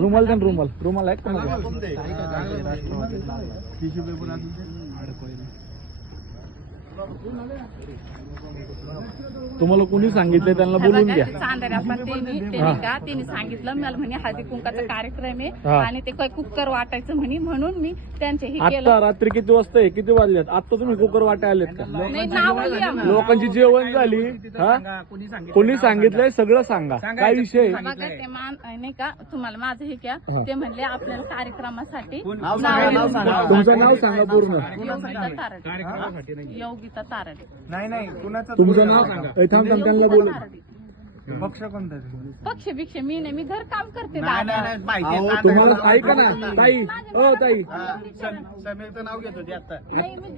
रुमाल द्या रुमाल रुमाल आहे का तुम्हाला कोणी सांगितलं त्यांना बोलून घ्या. चांदऱ्या पण त्यांनी सांगितलं मला म्हणे हळदी कुंकाचा कार्यक्रम आहे आणि ते काय कुकर वाटायचं म्हणे म्हणून मी त्यांचे हे केलं. आता रात्री किती वाजता आहे किती वाजल्यात आता तुम्ही कुकर वाटाय आलेत का? नाही नाव लिहा मग. लोकांची जेवण झाली हा कोणी सांगितलंय सगळं सांगा काय विषय आहे? बघा ते नाही का तुम्हाला माझं हे क्या ते म्हणले आपल्याला कार्यक्रमासाठी तुमचं नाव सांगा पूर्ण. योगिता तारडे. योगिता तारडे. नाही तुमचं नाव सांगा. थांब त्यांना बोलू. पक्ष कोणता पक्ष भिक्ष मी नाही मी घर काम करते. तुम्हाला ताई का ना ताई ताई समीरचं नाव घेत होती आता.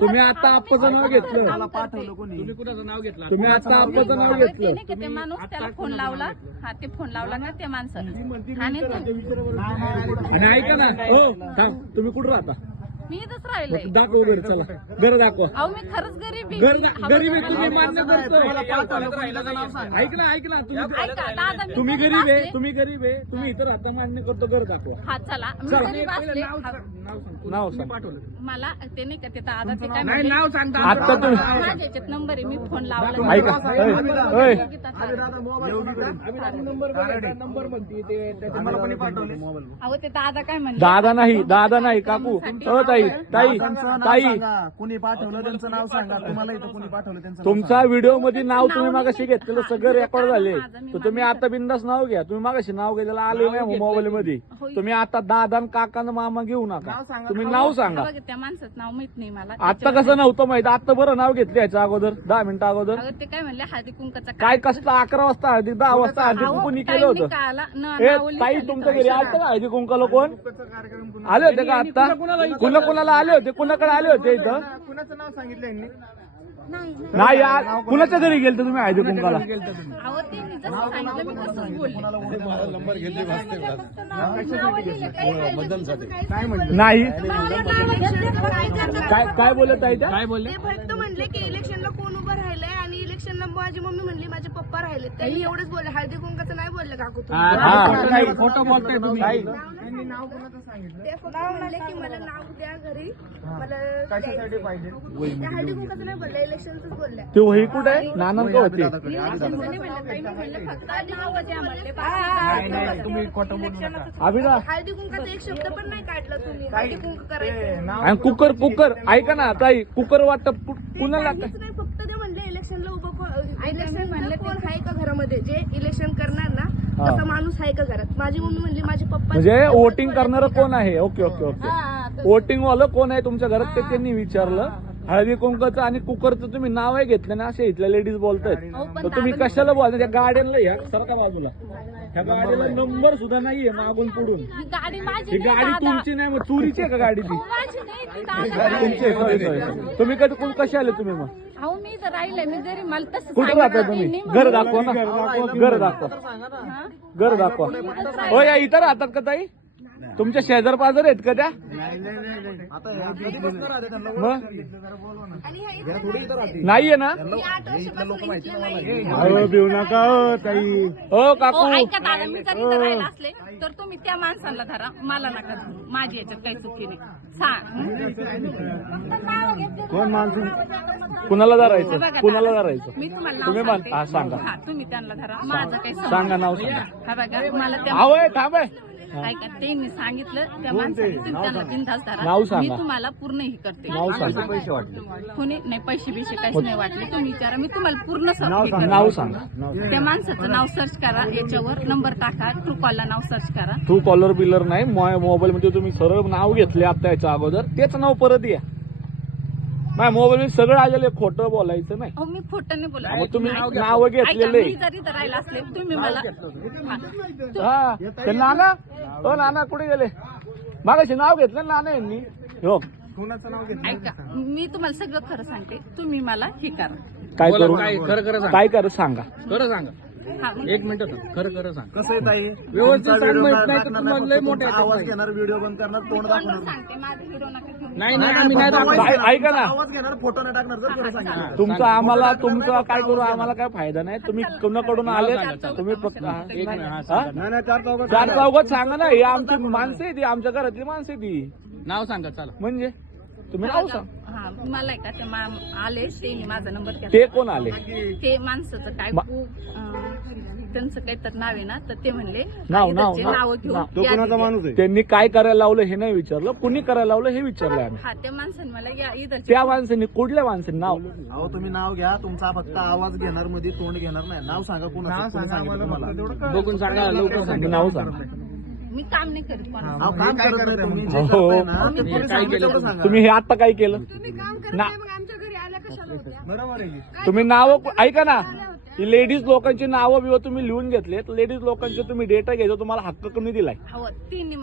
तुम्ही आता आप्पाचं नाव घेतलं. पाठवलं कोणी तुम्ही कुणाचं नाव घेतलं? तुम्ही आता आप्पाचं नाव घेतलं. ते माणूस त्याला फोन लावला हा ते फोन लावला ना ते माणसं आणि आणि ऐका ना थांब तुम्ही कुठं राहता? मी इथंच राहिलंय. दाखव घर चला घर दाखवा. अहो मी खरंच गरीब गरीब आहे तुम्ही मान्य करतो. ऐक ना तुम्ही गरीब आहे तुम्ही गरीब आहे तुम्ही इथं राहता मान्य करतो घर दाखवा. हा चला मी गरीब असले नाव सांग. मला ते नाही का ते दादा ते काय नाही नाव सांगता आता तुम्ही माझ्या याच्यात नंबर आहे मी फोन लावला. ऐका नंबर म्हणते ते मला कोणी पाठवले? अहो ते दादा काय म्हणले दादा नाही काकू ताई ताई ताई कुणी पाठवलं त्यांचं नाव सांगा. तुम्हाला इथं कुणी पाठवलं त्यांचं तुमचा व्हिडिओ मध्ये नाव तुम्ही मागाशी घेतलेलं सगळं रेकॉर्ड झाले तर तुम्ही आता बिंदास नाव घ्या. तुम्ही मागाशी नाव घेतलेलं आले नाही मोबाईल मध्ये. तुम्ही आता दादा काका मामा घेऊ नका तुम्ही नाव सांगा. त्या माणसाचं नाव माहित नाही मला. आता कसं नव्हतं माहित आता बरं नाव घेतलं याच्या अगोदर 10 मिनिटं अगोदर ते काय म्हणले हळदी कुंकाचा काय कसलं 11 वाजता हळदी 10 वाजता हळदी कुंकू केलं होतं. ताई तुमच्या घरी आलं का हळदी कुंकाला कोण आले होते का आता? कुणाला आले होते कुणाकडे आले होते इथं? कुणाचं नाव सांगितलं यांनी? नाही यार कुणाच्या घरी गेलते तुम्ही हळदी कुंकाला? अहो ते मी जसं सांगितलं मी तसंच बोलले. नाही काय बोलत आहे काय बोलले? फक्त म्हणले की इलेक्शनला कोण उभं राहिलंय आणि इलेक्शनला माझी मम्मी म्हणली माझे पप्पा राहिले. त्यांनी एवढंच बोलले. हळदी कुंकाचं नाही बोलले काकू तुम्ही. फोटो बोलतोय तुम्ही. ते फक्त म्हणले की मला नाव द्या घरी मला कशासाठी पाहिजे? त्या हळदी कुंकाचं नाही बोलले इलेक्शनच बोलल्या. ते वही कुठे आहे नानंद होती तुम्ही खोटं बोलू नका. अभिना हळदी कुंकाचा एक शब्द पण नाही काढला तुम्ही. हळदी कुंक करायचं आणि कुकर ऐका ना ताई कुकर वाटप कुणाला काहीच नाही. फक्त ते म्हणले इलेक्शनला इलेक्शन म्हणलं कोण आहे का घरामध्ये जे इलेक्शन करणार ना तसा माणूस आहे का घरात? माझी मम्मी म्हणली माझे पप्पा. म्हणजे वोटिंग करणार कोण आहे? ओके ओके ओके वोटिंग वालं कोण आहे तुमच्या घरात ते त्यांनी विचारलं. हळदी कुंकाचं आणि कुकरचं तुम्ही नाव आहे घेतलं ना असे इथल्या लेडीज बोलतायत तर तुम्ही कशाला बोलता? त्या गाड्यांना या सारखा बाजूला ह्या गाडीला नंबर सुद्धा नाहीये मागून पुढून. गाडी माझी ही गाडी तुमची नाही मग चोरीची आहे का गाडी ती? माझी नाही ती तुमची दादा. आहे सॉरी तुम्ही कधी कसे आले तुम्ही मग? अहो मी जर राहिले मी जरी मला तसं कुठे राहता तुम्ही? घर दाखवा ना घर दाखवा घर दाखवा. हो या इथं राहतात का ताई? तुमच्या शेजार पाजार आहेत का त्या? मग नाहीये ना? भिऊ नका ताई. हो काकू ऐका दादा मी जर इथं राहिला असले तर तुम्ही त्या माणसाला धरा मला नका धरू. माझी याच्यात काही चुकी नाही. कोण माणसं कुणाला धरायचं कुणाला धरायचं? मी तुम्हाला तुम्ही नाव सांगते. हा सांगा हा, तुम्ही त्यांना धरा माझं काही सांगा नाव सांगा. हा बघा मला त्या आवय थांब ऐका त्यांनी सांगितलं त्या माणसाने तुम्ही त्यांना बिनधास्त नाव धरा. सांगा. मी तुम्हाला पूर्ण हे करते. नाव सांगा कोणी नाही पैसे बिशे काहीच नाही वाटले. तुम्ही विचारा मी तुम्हाला पूर्ण सर्व हे करते. नाव सांगा. त्या माणसाचं नाव सर्च करा याच्यावर नंबर टाका ट्रू कॉलला नाव सर्च करा. ट्रू कॉलर बिलर नाही मोबाईल मध्ये तुम्ही सरळ नाव घेतले आता याच्या अगोदर तेच नाव परत या. माझ्या मोबाईल मध्ये सगळं आलेलं आहे खोटं बोलायचं नाही. अहो मी खोटं नाही बोलत. मग तुम्ही नाव घेतलेले मी जरी धरायला असले तुम्ही मला हा ते नाना नाना कुठे गेले? मागाशी नाव घेतलं नाना यांनी. हो कुणाचं नाव घेतलं? ऐका मी तुम्हाला सगळं खरं सांगते. तुम्ही मला हे करा. काय करू खरं खरं सांगा. काय करू सांगा. खरं सांगा. हा, मग एक मिनिट खरं खरं सांग. कसं आहे ताई व्यवस्थित तुमचा सांग, व्हिडिओ माहित नाही तर टाकणार तुम्हाला नाही, लय फक्त मोठे तुमचा याच्यात आवाज नाही. घेणार, व्हिडिओ बंद करणार, तोंड तोंडच दाखवणार. सांगते माझं व्हिडिओ नका घेऊन. नाही नाही आम्ही नाही दाखवणार. ऐका ना आवाज घेणार, फोटो नाही टाकणार, जर खरं सांगितलं. तुमचं आम्हाला तुमचं काय करू आम्हाला काय फायदा नाही. तुम्ही कोणाकडून आले तुम्ही फक्त हा? एक मिनिट हा, हा? सांगा. चार चौघात सांगा ना. हे आमची माणसं आहे ती, आमच्या घरातली माणसं आहे ती. नाव सांगा चला. म्हणजे तुम्ही नाव सांग. हा मला आहे का ते आले त्यांनी माझा नंबर ते घेतला. कोण आले? ते माणसाचं काय मा- त्यांचं काही तर नाव आहे ना, तर ते म्हणले नाव, इधरचे नाव. नावं घेऊन नाव. यादी द्या. त्यांनी काय करायला लावलं हे नाही विचारलं. कुणी करायला लावलं हे विचारलं आम्ही. हा त्या माणसाने मला या इधरचे त्या माणसांनी कुठल्या माणसांनी नाव अहो तुम्ही नाव घ्या, तुमचा फक्त आवाज घेणार, मध्ये तोंड घेणार नाही. नाव सांगा कोणाचं, कोणी सांगितलं तुम्हाला. बघून सांगा लवकर सांगा. नाव सांग. मी काम नाही करत कोणाचं. अहो, काम करत नाही तुम्ही, जे हो. करताय ना, ते तुम्ही पुढे काय सांगितलं केलं तेवढं सांगा. तुम्ही हे आता काय केलं? तुम्ही काम करत ना- नाही, मग आमच्या घरी आल्या कशाला होत्या? बरोबर आहे. तुम्ही नाव ऐका ना. लेडीज लोकांची नावं बिवं तुम्ही लिहून घेतलेत. लेडीज लोकांचे तुम्ही डेटा घ्यायचा तुम्हाला हक्क कोणी दिलाय? हो, तिन्ही